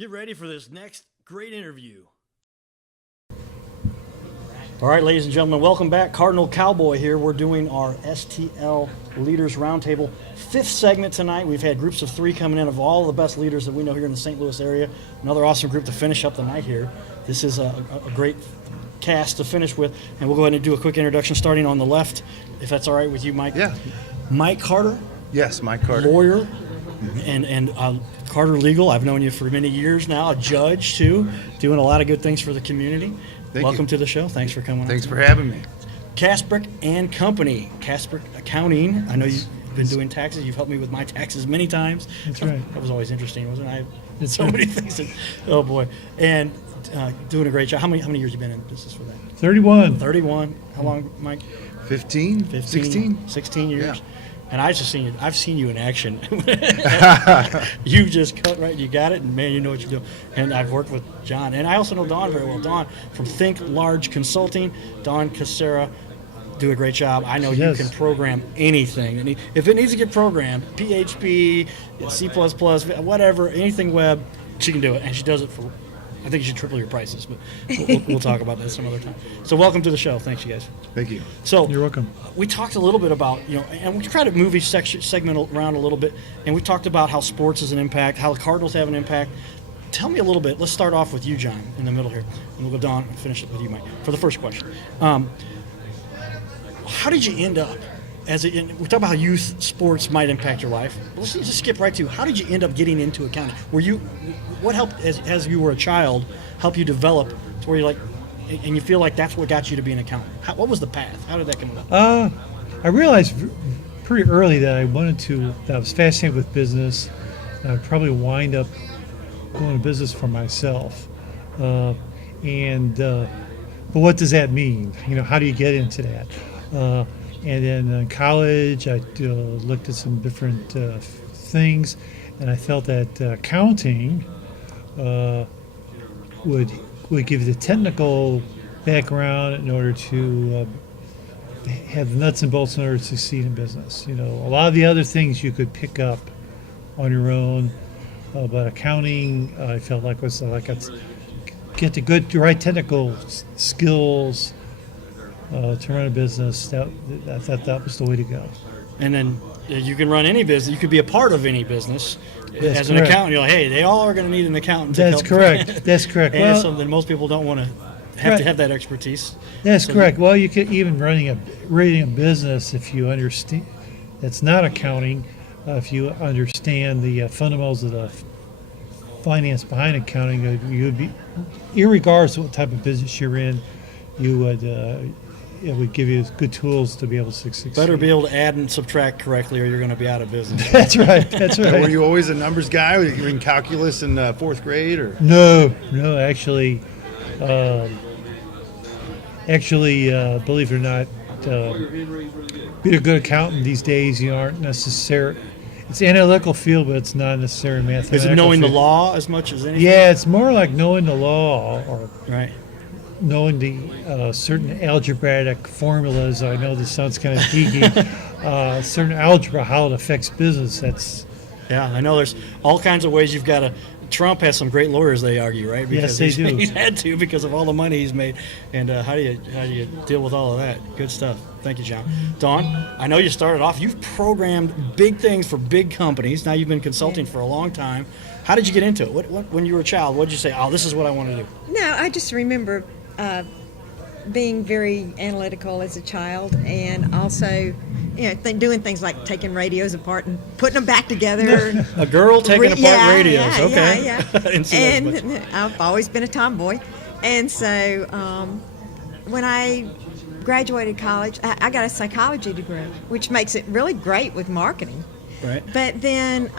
Get ready for this next great interview. All right, ladies and gentlemen, welcome back. Cardinal Cowboy here. We're doing our STL Leaders Roundtable, 5th segment tonight. We've had groups of 3 coming in of all the best leaders that we know here in the St. Louis area. Another awesome group to finish up the night here. This is a great cast to finish with, and we'll go ahead and do a quick introduction starting on the left, if that's all right with you, Mike. Yeah. Mike Carter. Yes, Mike Carter. Lawyer and Carter Legal. I've known you for many years now. A judge, too, doing a lot of good things for the community. Welcome to the show. Thanks for coming. Thanks for having me. Casbrick and Company, Casbrick Accounting. I know you've been doing taxes. You've helped me with my taxes many times. That's right. That was always interesting, wasn't it? I That's so right. many things. Oh boy, and doing a great job. How many years you been in business for that? 31. 31. How long, Mike? 15? 16 years. Yeah. And I've seen you in action. You just cut right, you got it, and man, you know what you're doing. And I've worked with John, and I also know Don very well. Don from Think Large Consulting, Don Casera, do a great job. I know you Yes. can program anything. And if it needs to get programmed, PHP, C++, whatever, anything web, she can do it, and she does it for. I think you should triple your prices, but we'll talk about that some other time. So welcome to the show. Thanks, you guys. Thank you. So You're welcome. We talked a little bit about, and we tried to move each segment around a little bit, and we talked about how sports is an impact, how the Cardinals have an impact. Tell me a little bit. Let's start off with you, John, in the middle here, and we'll go Don and finish it with you, Mike, for the first question. How did you end up we talk about how youth sports might impact your life. Let's just skip right to how did you end up getting into accounting? What helped as you were a child help you develop to where you're like, and you feel like that's what got you to be an accountant? What was the path? How did that come about? I realized pretty early that I was fascinated with business. I'd probably wind up going to business for myself. But what does that mean? How do you get into that? And then in college, I looked at some different things, and I felt that accounting would give you the technical background in order to have the nuts and bolts in order to succeed in business. A lot of the other things you could pick up on your own, but accounting, I felt like was like get the right technical skills to run a business. I thought that was the way to go. And then you can run any business. You could be a part of any business. That's as an correct. accountant, you're like, hey, they all are going to need an accountant. That's correct. That's correct. And Well, it's something most people don't want to have to have that expertise. That's So correct. Well, you could even running a business if you understand. That's not accounting. If you understand the fundamentals of the finance behind accounting, you would be, irregardless of what type of business you're in, you would. It would give you good tools to be able to succeed. Better be able to add and subtract correctly, or you're going to be out of business. That's right. That's right. Were you always a numbers guy? Were you in calculus in 4th grade? Or No, actually, believe it or not, being a good accountant these days, you aren't necessarily. It's analytical field, but it's not necessarily mathematical. Is it knowing the field. law as much as anything? Yeah, it's more like knowing the law or Right. knowing the certain algebraic formulas. I know this sounds kind of geeky. Certain algebra, how it affects business. That's Yeah, I know there's all kinds of ways you've got to. Trump has some great lawyers, they argue, right? Yes, they do. He's had to because of all the money he's made. And how do you deal with all of that? Good stuff. Thank you, John. Dawn, I know you started off. You've programmed big things for big companies. Now you've been consulting for a long time. How did you get into it? What when you were a child? What did you say? Oh, this is what I want to do. No, I just remember being very analytical as a child, and also, doing things like taking radios apart and putting them back together. A girl taking apart radios. Okay. Yeah. I didn't see that as much. And I've always been a tomboy, and so when I graduated college, I got a psychology degree, which makes it really great with marketing. Right. But then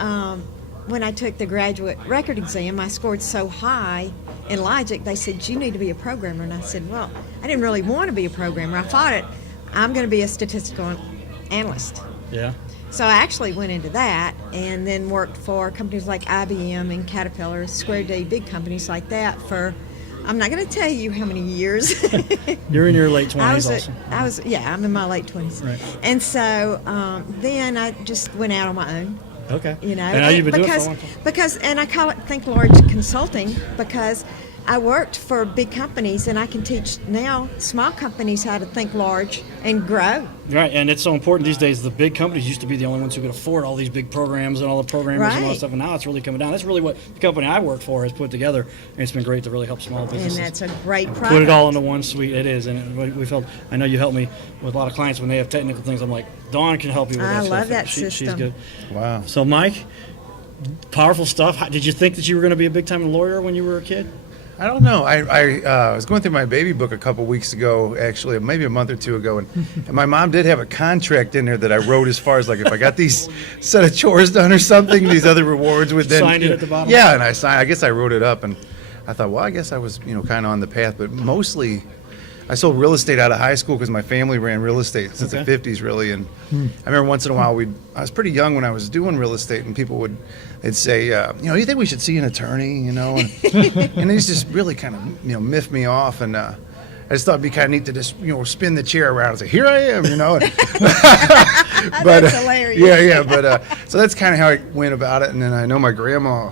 when I took the graduate record exam, I scored so high in logic, they said, you need to be a programmer. And I said, well, I didn't really want to be a programmer. I thought I'm going to be a statistical analyst. Yeah. So I actually went into that and then worked for companies like IBM and Caterpillar, Square D, big companies like that for, I'm not going to tell you how many years. You're in your late 20s also. I'm in my late 20s. Right. And so then I just went out on my own. Okay. You know, And now you've been doing it for a because long time. because and I call it Think Large Consulting because I worked for big companies and I can teach now small companies how to think large and grow. Right, and it's so important these days. The big companies used to be the only ones who could afford all these big programs and all the programmers and all that Right. stuff, and now it's really coming down. That's really what the company I work for has put together, and it's been great to really help small And businesses. that's a great product. Put it all into one suite. It is, and we felt. I know you helped me with a lot of clients when they have technical things. I'm like, Dawn can help you with that I stuff. love that She's system. good. Wow. So, Mike, powerful stuff. Did you think that you were going to be a big time lawyer when you were a kid? I don't know. I was going through my baby book a couple weeks ago, actually, maybe a month or two ago, and my mom did have a contract in there that I wrote as far as like if I got these set of chores done or something, these other rewards would then Signed it at the bottom? Yeah, and I guess I wrote it up, and I thought, well, I guess I was kind of on the path, but mostly. I sold real estate out of high school because my family ran real estate since Okay. the 50s, really. And I remember once in a while, I was pretty young when I was doing real estate, and people they'd say, you think we should see an attorney, And, and they just really kind of, miff me off. And I just thought it'd be kind of neat to just, spin the chair around and say, here I am, But, That's hilarious. Yeah. But so that's kind of how I went about it. And then I know my grandma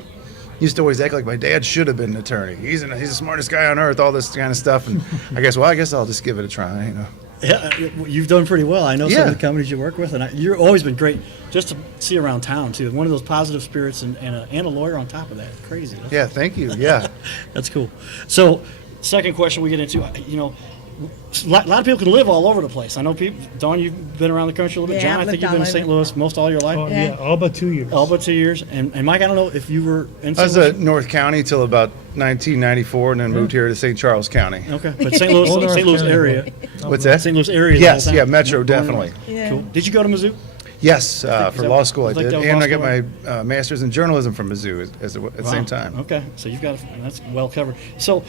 used to always act like my dad should have been an attorney. He's the smartest guy on earth, all this kind of stuff. And I guess I'll just give it a try, Yeah, you've done pretty well. I know some Yeah. of the companies you work with, and you've always been great just to see around town too. One of those positive spirits, and a lawyer on top of that. Crazy. Yeah, thank you. Yeah. That's cool. So, second question we get into, a lot of people can live all over the place. I know people. Dawn, you've been around the country a little bit. Yeah, John, I I've think lived you've been in all St. over. Louis most all your life. Oh, Yeah. yeah, all but 2 years. All but 2 years. And Mike, I don't know if you were in I St. was Louis. at North County till about 1994, and then moved here to St. Charles County. Okay, but St. Louis, Old North St. Louis County, area. What's that? St. Louis area. is Yes, the whole yeah, town. Metro, Born and definitely. raised. Yeah. Cool. Did you go to Mizzou? Yes, is for that- law school I I think did, that was and law I got school. my master's in journalism from Mizzou at the same Wow. time. Okay, so you've got that's well covered. So,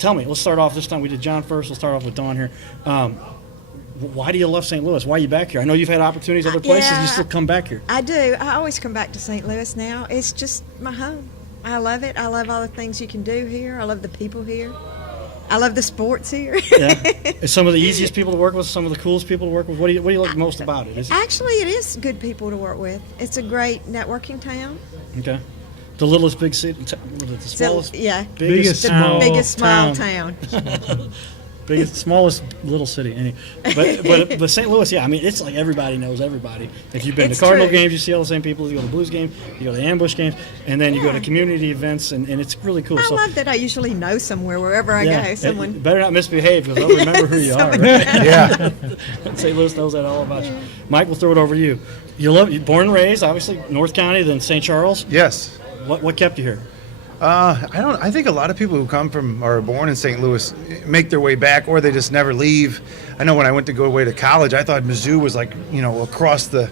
tell me. Let's start off this time. We did John first. We'll start off with Dawn here. Why do you love St. Louis? Why are you back here? I know you've had opportunities other places. Yeah. You still come back here. I do. I always come back to St. Louis now. It's just my home. I love it. I love all the things you can do here. I love the people here. I love the sports here. Yeah. It's some of the easiest people to work with. Some of the coolest people to work with. What do you like most about it? Is it Actually, it is good people to work with. It's a great networking town. okay? The littlest big city. The It's a- smallest. yeah, Biggest The small biggest small town. town. Biggest, smallest little city. But St. Louis, yeah, I mean, it's like everybody knows everybody. If you've been It's to Cardinal true. games, you see all the same people. You go to Blues games, you go to Ambush games, and then you go to Yeah. community events, and it's really cool. I so, love that I usually know somewhere wherever I yeah, go. Someone. better not misbehave because they'll remember who you are. Right? Yeah. St. Louis knows that all about you. Mike, we'll throw it over to you. You born and raised, obviously, North County, then St. Charles. Yes. What kept you here? I think a lot of people who come from or are born in St. Louis make their way back, or they just never leave. I know when I went to go away to college, I thought Mizzou was like across the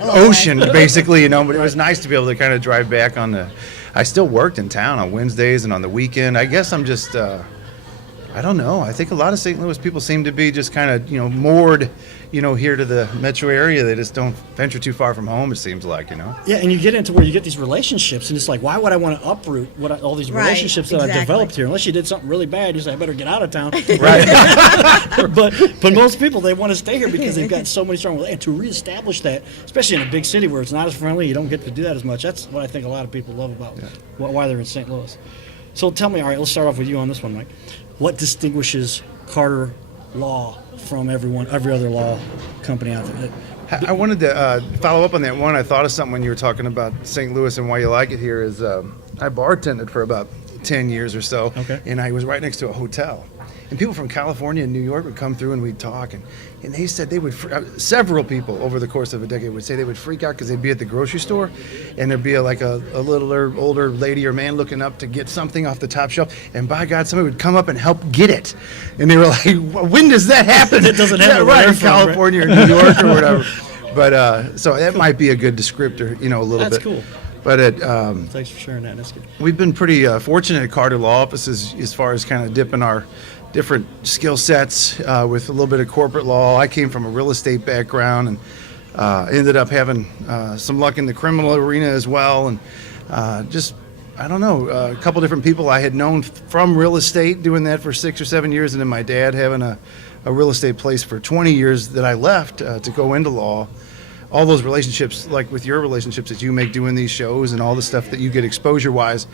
ocean, basically, But it was nice to be able to kind of drive back on the. I still worked in town on Wednesdays and on the weekend. I guess I'm just. I don't know. I think a lot of St. Louis people seem to be just kind of moored, here to the metro area. They just don't venture too far from home. It seems like, Yeah, and you get into where you get these relationships, and it's like, why would I want to uproot all these Right, relationships that I've exactly. developed here? Unless you did something really bad, you say, I better get out of town. Right. but most people, they want to stay here because they've got so many strong relationships. And to reestablish that, especially in a big city where it's not as friendly, you don't get to do that as much. That's what I think a lot of people love about why they're in St. Louis. So tell me, all right, let's start off with you on this one, Mike. What distinguishes Carter Law from every other law company out there? I wanted to follow up on that one. I thought of something when you were talking about St. Louis and why you like it here is I bartended for about 10 years or so, Okay. and I was right next to a hotel. And people from California and New York would come through and we'd talk, and they said they would, several people over the course of a decade would say they would freak out because they'd be at the grocery store and there'd be a littler, older lady or man looking up to get something off the top shelf, and by God, somebody would come up and help get it. And they were like, when does that happen? It doesn't happen where right, they're in from, right? California or New York or whatever. But so that might be a good descriptor, a little That's bit. cool. But Thanks for sharing that. That's good. we've been pretty fortunate at Carter Law Offices as far as kind of dipping our different skill sets with a little bit of corporate law. I came from a real estate background and ended up having some luck in the criminal arena as well. And I don't know, a couple different people I had known from real estate, doing that for 6 or 7 years, and then my dad having a real estate place for 20 years that I left to go into law. all those relationships, like with your relationships that you make doing these shows and all the stuff that you get exposure wise,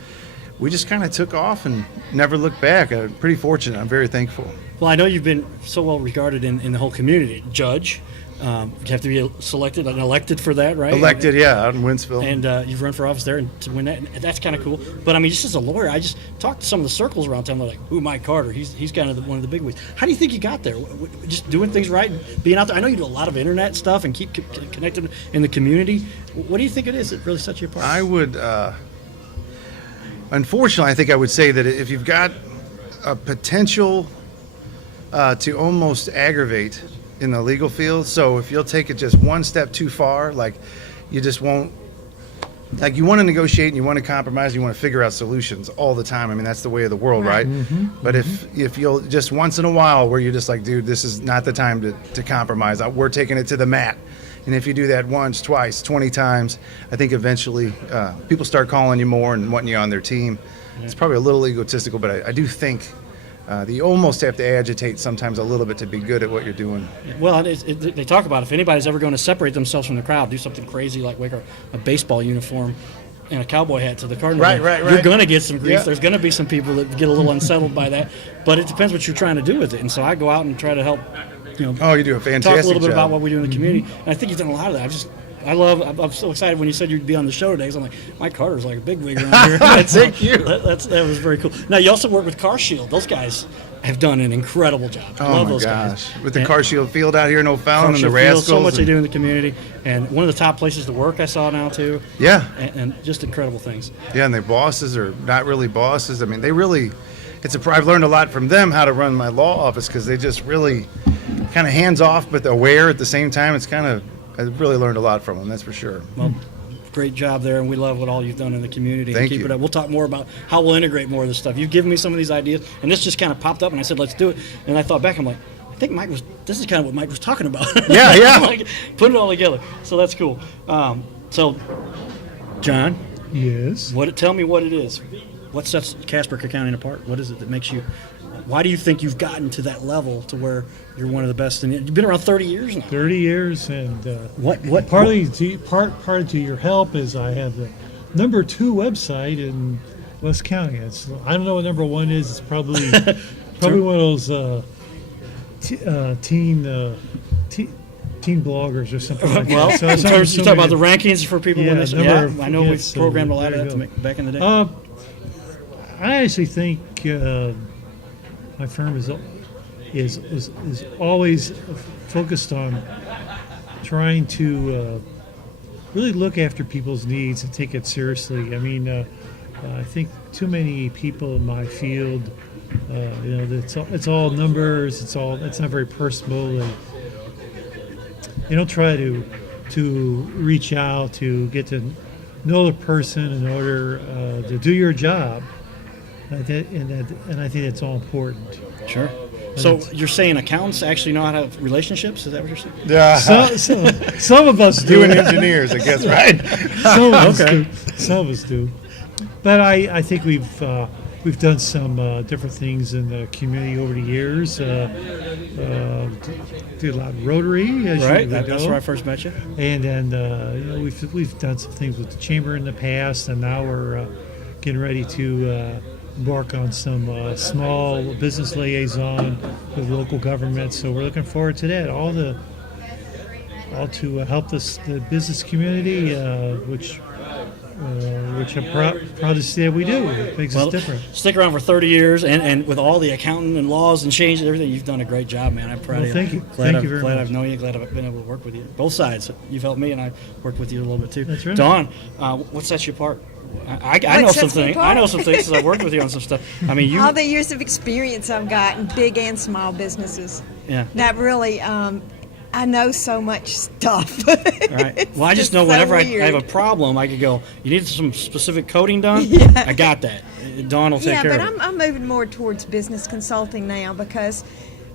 we just kind of took off and never looked back. I'm pretty fortunate. I'm very thankful. Well, I know you've been so well regarded in the whole community. Judge, you have to be selected and elected for that, right? Elected, yeah, out in Winsville. And you've run for office there and to win that. And that's kind of cool. But I mean, just as a lawyer, I just talked to some of the circles around town. They're like, "Ooh, Mike Carter, he's kind of one of the big wigs." How do you think you got there? Just doing things right, and being out there. I know you do a lot of internet stuff and keep connected in the community. What do you think it is that really sets you apart? I would, unfortunately, I think I would say that if you've got a potential to almost aggravate in the legal field, so if you'll take it just one step too far, like you just won't, like you want to negotiate and you want to compromise, you want to figure out solutions all the time. I mean, that's the way of the world, right? But if you'll just once in a while where you're just like, dude, this is not the time to compromise. We're taking it to the mat. And if you do that once, twice, 20 times, I think eventually people start calling you more and wanting you on their team. It's probably a little egotistical, but I do think that you almost have to agitate sometimes a little bit to be good at what you're doing. Well, they talk about if anybody's ever going to separate themselves from the crowd, do something crazy like wear a baseball uniform and a cowboy hat to the Cardinal game, Right. You're going to get some grief. Yeah. There's going to be some people that get a little unsettled by that, but it depends what you're trying to do with it. And so I go out and try to help, Oh, you do a fantastic talk a little bit job. about what we do in the community. And I think you've done a lot of that. I'm so excited when you said you'd be on the show today. 'Cause I'm like, Mike Carter's like a big wig around here. Thank you. That was very cool. Now, you also work with Car Shield. Those guys have done an incredible job. Oh Love my those gosh! guys. With the And- Car Shield Field out here in O'Fallon and the Shield Field, Rascals. so much they and- do in the community, and one of the top places to work I saw now too. Yeah, And just incredible things. yeah, and their bosses are not really bosses. I mean, they really. I've learned a lot from them how to run my law office because they just really kind of hands off but aware at the same time. I've really learned a lot from them. That's for sure. Well, great job there, and we love what all you've done in the community. Thank Keep you. it up. We'll talk more about how we'll integrate more of this stuff. You've given me some of these ideas, and this just kind of popped up, and I said, let's do it. And I thought back, I'm like, I think this is kind of what Mike was talking about. Yeah. Like, put it all together. So that's cool. So, John, Yes. tell me what it is. What sets Casper County apart? What is it that makes you? Why do you think you've gotten to that level to where you're one of the best? And you've been around 30 years now. 30 years, and What? partly part to your help is I have the number 2 website in West County. I don't know what number 1 is. It's probably one of those teen bloggers or something like Well, that. So in it's terms, you so talk about the many- rankings for people when Yeah, they number of- I know yeah, we've so programmed a lot of there that you to go. make back in the day. I actually think my firm is always focused on trying to really look after people's needs and take it seriously. I mean, I think too many people in my field, it's all numbers. It's not very personal. They don't try to reach out to get to know the person in order to do your job. And I think that's all important. Sure. So you're saying accountants actually know how to have relationships? Is that what you're saying? Yeah. Some of us do. You and engineers, I guess, right? Some of us Okay. do. Some of us do. But I think we've done some different things in the community over the years. Did a lot of Rotary, as Right. you That's know. where I first met you. And then we've done some things with the chamber in the past, and now we're getting ready to embark on some small business liaison with local government. So we're looking forward to that. All to help the business community, which I'm proud to say we do. It makes us different. Stick around for 30 years, and with all the accounting and laws and changes and everything, you've done a great job, man. I'm proud Well, of you. thank you. Glad Thank you very glad much. I've known you. Glad I've been able to work with you. Both sides. You've helped me, and I worked with you a little bit too. That's right. Dawn, what sets you apart? I know What some sets me things. I apart? know some things because I've worked with you on some stuff. I mean, you. All the years of experience I've got in big and small businesses. Yeah. That really, I know so much stuff. Right. Well, I just know whenever I have a problem, I could go, you need some specific coding done? Yeah. I got that. Dawn will take Yeah, care but of it. I'm moving more towards business consulting now because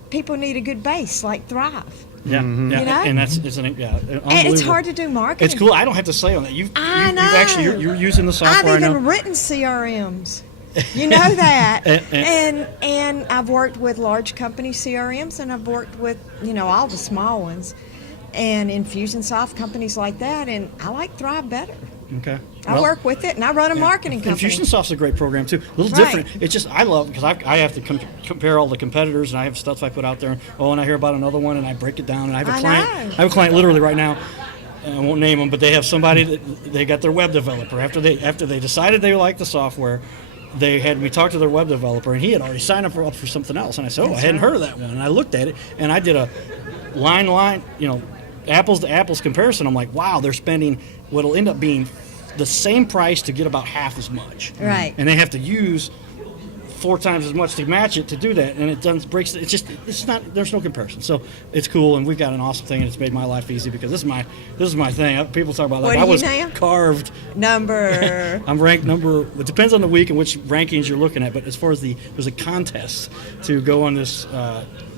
people need a good base like Thrive. Yeah, yeah, You know? and that's it's And it's unbelievable. hard to do marketing. It's cool. I don't have to say on that. You've actually know. you're using the software. I've I know. even written CRMs. You know that. and I've worked with large company CRMs, and I've worked with all the small ones. and Infusionsoft, companies like that, and I like Thrive better. Okay. I work with it, and I run a marketing company. Infusionsoft's a great program too. A little Right. different. It's just I love because I have to compare all the competitors, and I have stuff I put out there. And I hear about another one, and I break it down. And I have a I client. know. I have a client literally right now. I won't name them, but they have somebody that they got their web developer after they decided they liked the software. They had me talk to their web developer, and he had already signed up for something else. And I said, I hadn't heard of that one. And I looked at it, and I did a line, apples to apples comparison. I'm like, wow, they're spending what'll end up being the same price to get about half as much. Right. And they have to use 4 times as much to match it to do that, and it doesn't breaks. It's not. There's no comparison. So it's cool, and we've got an awesome thing, and it's made my life easy because this is my thing. People talk about What like are I you was now? carved. Number. I'm ranked number. It depends on the week and which rankings you're looking at. But as far as there's a contest to go on this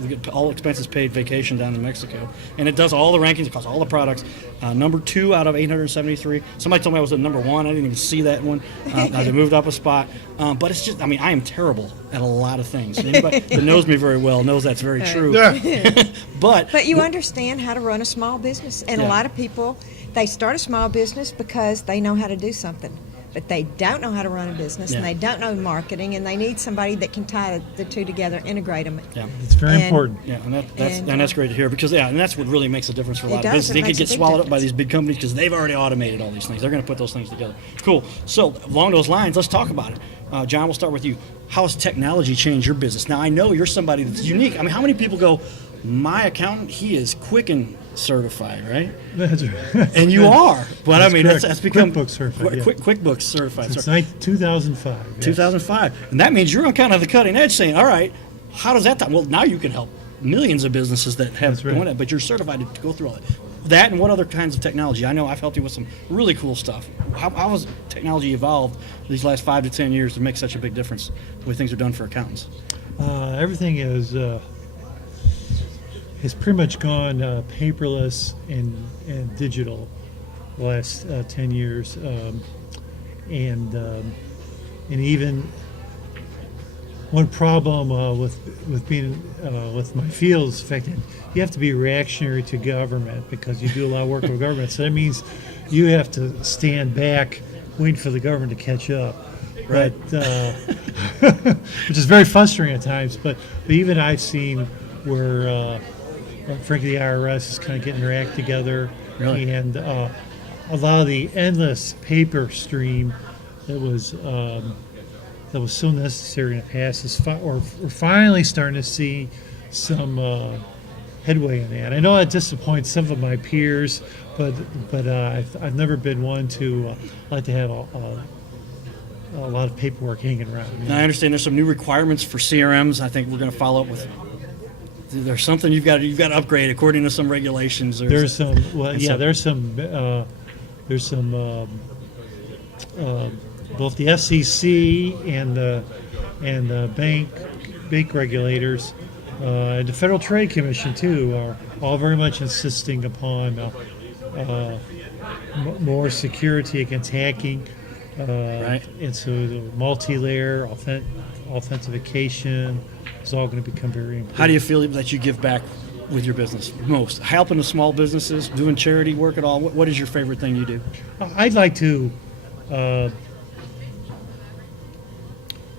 we get all expenses paid vacation down in Mexico, and it does all the rankings across all the products. Number 2 out of 873. Somebody told me I was at number 1. I didn't even see that one. I moved up a spot. But it's just, I mean, I am terrible at a lot of things. Anybody that knows me very well knows that's very true. Yeah. But you understand how to run a small business, and Yeah. a lot of people, they start a small business because they know how to do something, but they don't know how to run a business, and Yeah. they don't know marketing, and they need somebody that can tie the two together, integrate them. Yeah. It's very And- important. Yeah, and And, that's great to hear because and that's what really makes a difference for a It lot of does, businesses. it They could makes a get big swallowed up by difference. these big companies because they've already automated all these things. They're going to put those things together. Cool. So along those lines, let's talk about it. John, we'll start with you. How has technology changed your business? Now I know you're somebody that's unique. I mean, how many people go, my accountant, he is Quicken certified, right? That's right. And you are, but That's I mean, correct. that's become QuickBooks certified, yeah. QuickBooks certified. Since Sorry. 2005. yes. 2005, and that means you're on kind of the cutting edge, saying, "All right, how does that?" Well, now you can help millions of businesses that have That's right. doing it, but you're certified to go through all that. That and what other kinds of technology? I know I've helped you with some really cool stuff. How has technology evolved these last 5 to 10 years to make such a big difference the way things are done for accountants? Everything has pretty much gone paperless and digital the last 10 years, and even one problem with being with my field is the fact that you have to be reactionary to government because you do a lot of work with government. So that means you have to stand back, waiting for the government to catch up. Right. But, which is very frustrating at times. But even I've seen where, frankly, the IRS is kind of getting their act together, Really? and a lot of the endless paper stream that was so necessary in the past is we're finally starting to see some headway in that. I know that disappoints some of my peers, but I've never been one to like to have a lot of paperwork hanging around. And I understand there's some new requirements for CRMs. I think we're going to follow up with. There's something you've got to upgrade according to some regulations. There's some, both the FCC and the bank regulators, and the Federal Trade Commission too, are all very much insisting upon more security against hacking. Right. And so the multi-layer authentication is all going to become very important. How do you feel that you give back with your business most? Helping the small businesses, doing charity work at all? What is your favorite thing you do? I'd like to.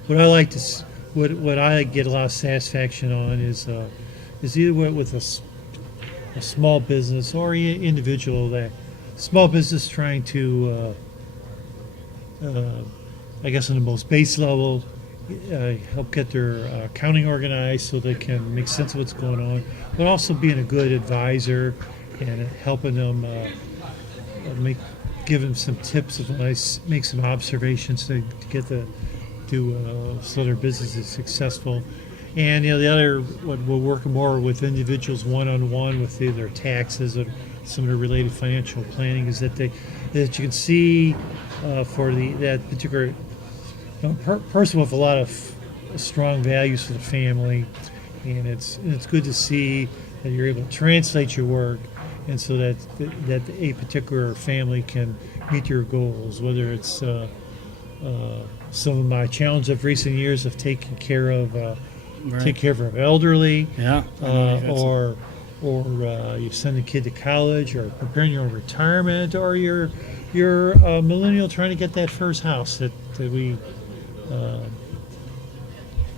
What I get a lot of satisfaction on is either with a small business or individual, that small business trying to, I guess on the most base level, help get their accounting organized so they can make sense of what's going on, but also being a good advisor and helping them give them some tips of advice, make some observations to get so their business is successful. And the other, what we're working more with individuals one-on-one with either taxes or some of the related financial planning, is that you can see for that particular person with a lot of strong values for the family, and it's good to see that you're able to translate your work, and so that a particular family can meet your goals. Whether it's some of my challenges of recent years of taking care of our elderly, Yeah. I know you've had some- or or you send a kid to college, or preparing your own retirement, or you're a millennial trying to get that first house that we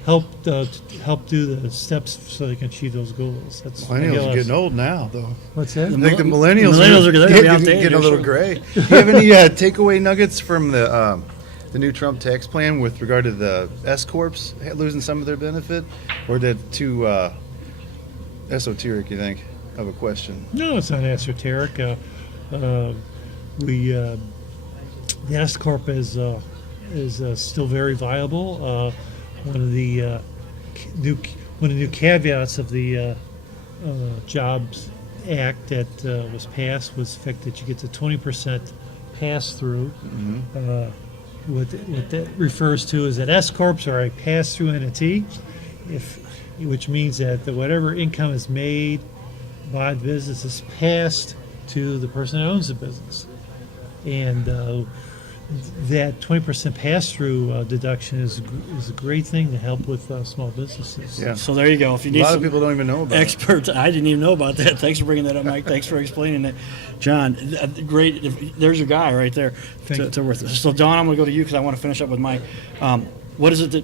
help do the steps so they can achieve those goals. That's Millennials are getting old now, though. What's that? I think the millennials are they're gonna be outdated, getting a little sure. gray. Do you have any takeaway nuggets from the new Trump tax plan with regard to the S corps losing some of their benefit, or is that too esoteric? You think of a question? No, it's not esoteric. The S corp is still very viable. One of the new caveats of the Jobs Act that was passed was the fact that you get the 20% pass through. What that refers to is that S corps are a pass through entity, which means that whatever income is made by the business is passed to the person that owns the business, and that 20% pass-through deduction is a great thing to help with small businesses. Yeah. So there you go. If you A need lot of some people don't even know about it. experts, I didn't even know about that. Thanks for bringing that up, Mike. Thanks for explaining that, John. Great. There's your guy right there. Thank you. So Don, I'm going to go to you because I want to finish up with Mike. What is it that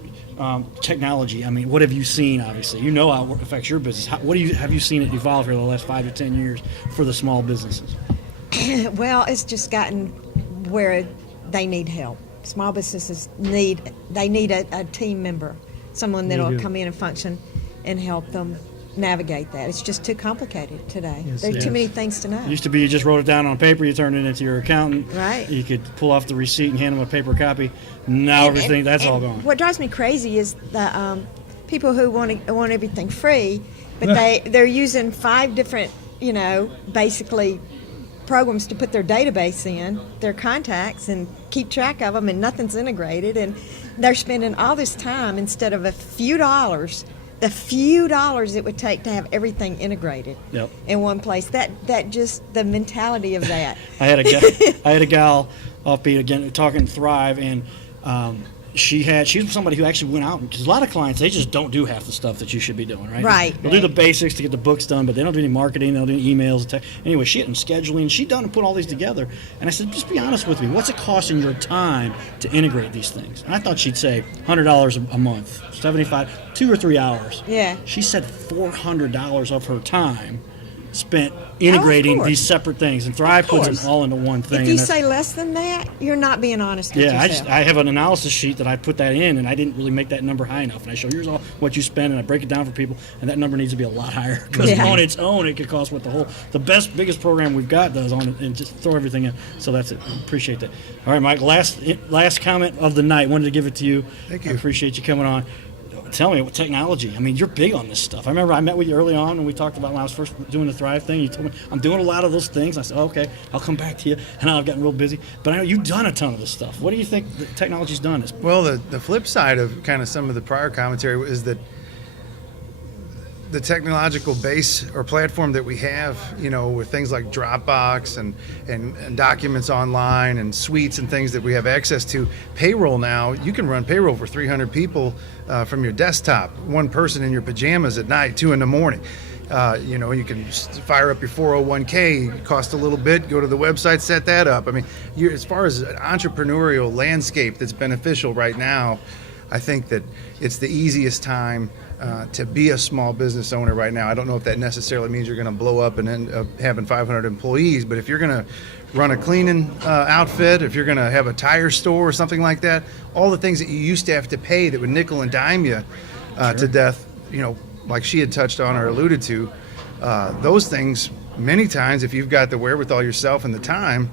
technology? I mean, what have you seen? Obviously, you know how it affects your business. Have you seen it evolve here in the last 5 to 10 years for the small businesses? Well, it's just gotten where they need help. Small businesses need a team member, someone They that'll do. come in and function and help them navigate that. It's just too complicated today. Yes, There's it too is. many things to know. It used to be you just wrote it down on paper, you turned it into your accountant. Right. You could pull off the receipt and hand them a paper copy. Now everything, that's all gone. What drives me crazy is the people who want everything free, but they're using 5 different, basically programs to put their database in, their contacts, and keep track of them, and nothing's integrated, and they're spending all this time instead of the few dollars it would take to have everything integrated Yep. in one place. That just the mentality of that. I had a gal offbeat again talking Thrive, and she's somebody who actually went out, because a lot of clients, they just don't do half the stuff that you should be doing, right? Right. They'll do the basics to get the books done, but they don't do any marketing, they don't do any emails. Anyway, she had scheduling, she done and put all these together. And I said, just be honest with me, what's it costing your time to integrate these things? And I thought she'd say $100 a month, 75, 2 or 3 hours. Yeah. She said $400 of her time spent integrating course. these separate things, and Thrive puts course. them all into one thing. If you and that's- say less than that, you're not being honest with yeah, yourself. I have an analysis sheet that I put that in, and I didn't really make that number high enough. And I show here's all what you spend, and I break it down for people, and that number needs to be a lot higher because Yeah. on its own, it could cost what the biggest program we've got does on it, and just throw everything in. So that's it. Appreciate that. All right, Mike. Last comment of the night. Wanted to give it to you. Thank you. I appreciate you coming on. Tell me what technology. I mean, you're big on this stuff. I remember I met with you early on, and we talked about when I was first doing the Thrive thing. You told me I'm doing a lot of those things. I said, okay, I'll come back to you. And now I've gotten real busy. But I know you've done a ton of this stuff. What do you think the technology's done? Well, the flip side of kind of some of the prior commentary is that the technological base or platform that we have, with things like Dropbox and documents online and suites and things that we have access to, payroll now, you can run payroll for 300 people from your desktop, one person in your pajamas at night, 2 in the morning. You can fire up your 401k, it costs a little bit, go to the website, set that up. I mean, as far as an entrepreneurial landscape that's beneficial right now, I think that it's the easiest time to be a small business owner right now. I don't know if that necessarily means you're going to blow up and end up having 500 employees, but if you're going to run a cleaning outfit, if you're going to have a tire store or something like that, all the things that you used to have to pay that would nickel and dime you to death, like she had touched on or alluded to, those things, many times, if you've got the wherewithal yourself and the time,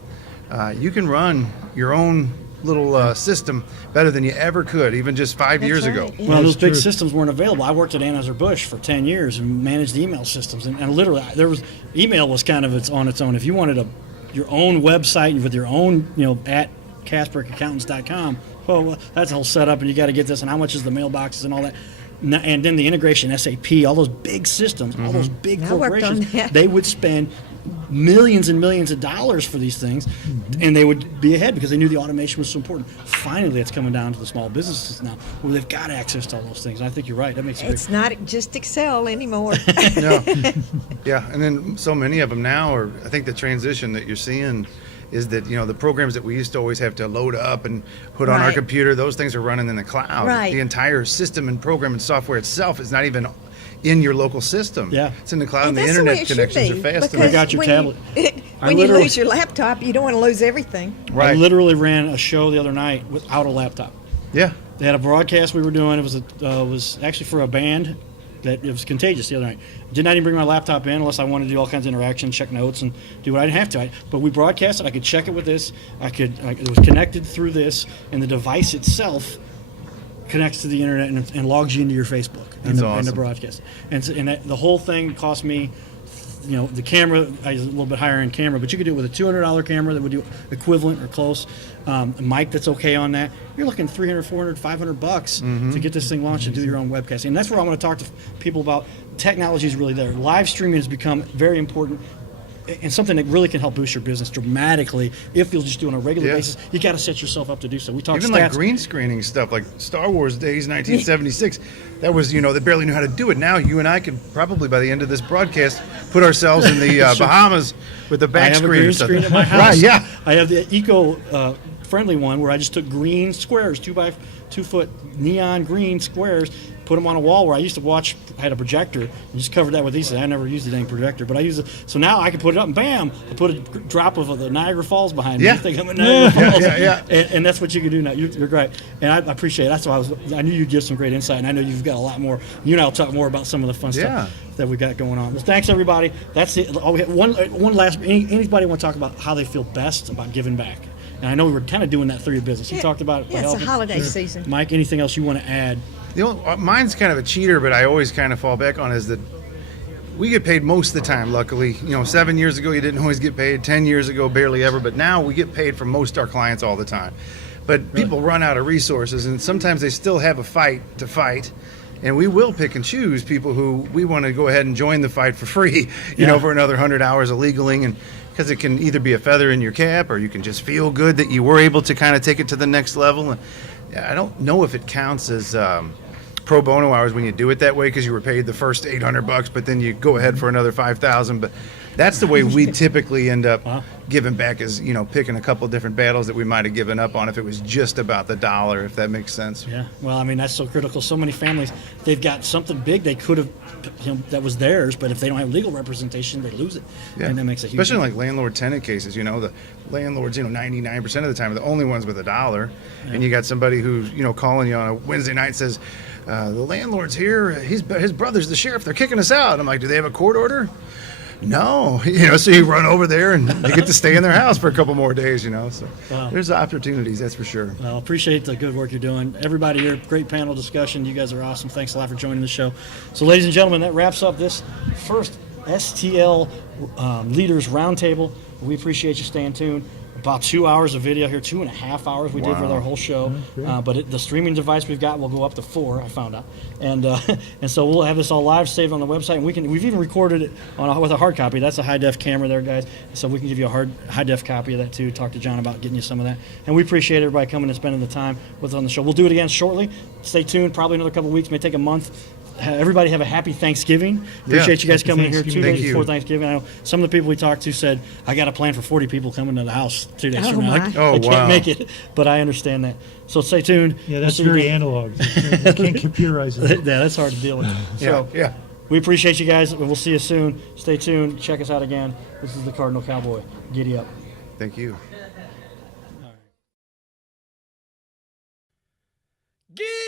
you can run your own little system better than you ever could, even just 5 That's years right, ago. yeah. Well, those That's big true. systems weren't available. I worked at Anheuser-Busch for 10 years and managed email systems. And literally, email was kind of on its own. If you wanted your own website with your own, at CasperAccountants.com, well, that's a whole setup, and you got to get this, and how much is the mailboxes and all that. And then the integration, SAP, all those big systems, all those big I worked on corporations, that. they would spend millions and millions of dollars for these things, and they would be ahead because they knew the automation was so important. Finally, it's coming down to the small businesses now where they've got access to all those things. And I think you're right. That makes a big It's not just Excel anymore. No. Yeah, and then so many of them now are, I think the transition that you're seeing is that, you know, the programs that we used to always have to load up and put on our Right. computer, those things are running in the cloud. Right. The entire system and program and software itself is not even in your local system. Yeah. It's in the cloud, and the That's the way internet it should connections be, are fast because enough. got your when tablet. I when you literally- lose your laptop, you don't want to lose everything. I Right. literally ran a show the other night without a laptop. Yeah. They had a broadcast we were doing. It was actually for a band that it was contagious the other night. Did not even bring my laptop in unless I wanted to do all kinds of interaction, check notes, and do what I didn't have to. But we broadcast it. I could check it with this. It was connected through this, and the device itself connects to the internet and logs you into your Facebook and That's the awesome. broadcast. The whole thing cost me. You know, the camera is a little bit higher end camera, but you could do it with a $200 camera that would do equivalent or close. A mic that's okay on that. You're looking $300, $400, $500 to get this thing launched and do your own webcasting. And that's where I want to talk to people about. Technology is really there. Live streaming has become very important and something that really can help boost your business dramatically if you'll just do it on a regular Yeah. basis. You got to set yourself up to do so. We talk Even stats. like green screening stuff, like Star Wars days, 1976, that was, you know, they barely knew how to do it. Now you and I could probably, by the end of this broadcast, put ourselves in the Bahamas with the I back have a screen. green or something. screen at my house. Right, yeah. I have the eco-friendly one where I just took green squares, 2 by 2 foot neon green squares, put them on a wall where I used to watch. I had a projector and just covered that with these. I never used the dang projector, but I use it. So now I can put it up and bam, I put a drop of the Niagara Falls behind me. Yeah. You think I'm at Niagara Falls. yeah. And that's what you can do now. You're great. And I appreciate it. That's why I knew you'd give some great insight, and I know you've got a lot more. You and I'll talk more about some of the fun Yeah. stuff that we got going on. Well, thanks everybody. That's it. Oh, we have one last. Anybody want to talk about how they feel best about giving back? And I know we were kind of doing that through your business. You talked about it. Yeah, it's a helping. holiday season. Mike, anything else you want to add? Mine's kind of a cheater, but I always kind of fall back on is that we get paid most of the time, luckily. You know, 7 years ago, you didn't always get paid. 10 years ago, barely ever. But now we get paid from most of our clients all the time. But people run out of resources, and sometimes they still have a fight to fight. And we will pick and choose people who we want to go ahead and join the fight for free, you know, for another 100 hours of legaling. And because it can either be a feather in your cap, or you can just feel good that you were able to kind of take it to the next level. And I don't know if it counts as pro bono hours when you do it that way, because you were paid the first $800, but then you go ahead for another 5,000. But that's the way we typically end up giving back, is, you know, picking a couple different battles that we might have given up on if it was just about the dollar, if that makes sense. Yeah. Well, I mean, that's so critical. So many families, they've got something big they could have, that was theirs, but if they don't have legal representation, they lose it. Yeah. And that makes a huge Especially like landlord-tenant cases, you know, the landlords, 99% of the time are the only ones with a dollar. And you got somebody who's, calling you on a Wednesday night and says, the landlord's here, his brother's the sheriff, they're kicking us out. I'm like, do they have a court order? No. So you run over there and they get to stay in their house for a couple more days, so Wow. there's opportunities, that's for sure. Well, appreciate the good work you're doing. Everybody here, great panel discussion. You guys are awesome. Thanks a lot for joining the show. So, ladies and gentlemen, that wraps up this first STL Leaders Roundtable. We appreciate you staying tuned. About 2 hours of video here, 2.5 hours we did with our whole show. But the streaming device we've got will go up to 4, I found out. And and so we'll have this all live saved on the website. And we've even recorded it with a hard copy. That's a high-def camera there, guys. So we can give you a high-def copy of that, too. Talk to John about getting you some of that. And we appreciate everybody coming and spending the time with us on the show. We'll do it again shortly. Stay tuned. Probably another couple of weeks. May take a month. Everybody have a happy Thanksgiving. Appreciate you guys Happy coming in here 2 Thanksgiving. days Thank you. before Thanksgiving. I know some of the people we talked to said, I got a plan for 40 people coming to the house 2 days Oh, from now. my. I Oh, can't wow. make it, but I understand that. So stay tuned. Yeah, We'll that's see you very again. analog. You can't computerize it. Yeah, that's hard to deal with. So Yeah. we appreciate you guys. We'll see you soon. Stay tuned. Check us out again. This is the Cardinal Cowboy. Giddy up. Thank you. Giddy